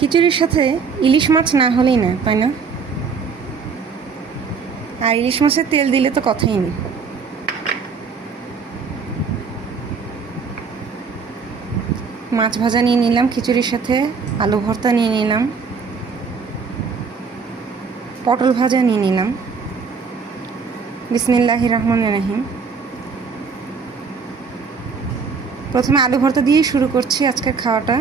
খিচুড়ির সাথে ইলিশ মাছ না হলেই না, তাই না? আর ইলিশ মাছের তেল দিলে তো কথাই নেই। মাছ ভাজা নিয়ে নিলাম, খিচুড়ির সাথে আলু ভর্তা নিয়ে নিলাম, পটল ভাজা নিয়ে নিলাম। বিসমিল্লাহির রহমানির রহিম। প্রথমে আলু ভর্তা দিয়েই শুরু করছি আজকের খাওয়াটা।